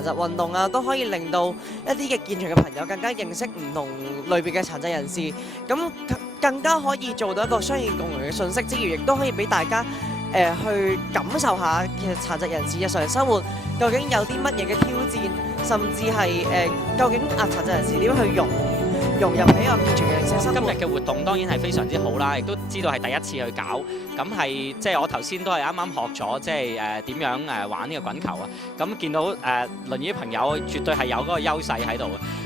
殘疾運動啊，都可以令到一啲嘅健全嘅朋友更加認識唔同類別嘅殘疾人士，咁更加可以做到一個雙贏共贏嘅信息之餘，亦都可以俾大家去感受下其實殘疾人士日常生活究竟有啲乜嘢嘅挑戰，甚至係究竟殘疾人士點樣去融入喺一個健全嘅人生活。今日嘅活動當然係非常之好啦，亦都知道係第一次去搞，咁係即係我頭先都係啱啱學咗，即係點樣玩呢個滾球啊。咁見到輪椅朋友絕對係有嗰個優勢喺度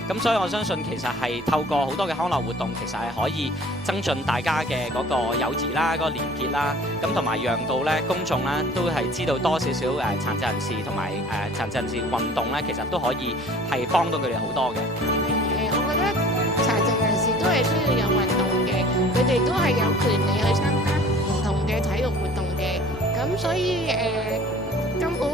嘅，咁所以我相信其實係透過好多嘅康樂活動，其實係可以增進大家嘅嗰個友誼啦、嗰個連結啦，咁同埋讓到咧公眾啦都係知道多少少殘疾人士同埋殘疾人士運動咧，其實都可以係幫到佢哋好多嘅。我覺得殘疾人士都係需要有運動嘅，佢哋都係有權利去參加唔同嘅體育活動嘅。咁所以咁好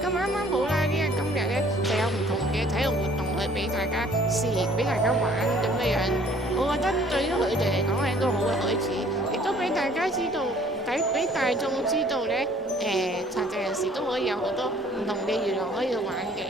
咁啱啱好啦，因為今日咧就有唔同嘅體育活動去俾大家試，俾大家玩咁樣。我覺得對於佢哋嚟講係一個好嘅開始，亦都俾大家知道，俾大眾知道咧，殘疾人士都可以有好多唔同嘅娛樂可以去玩嘅。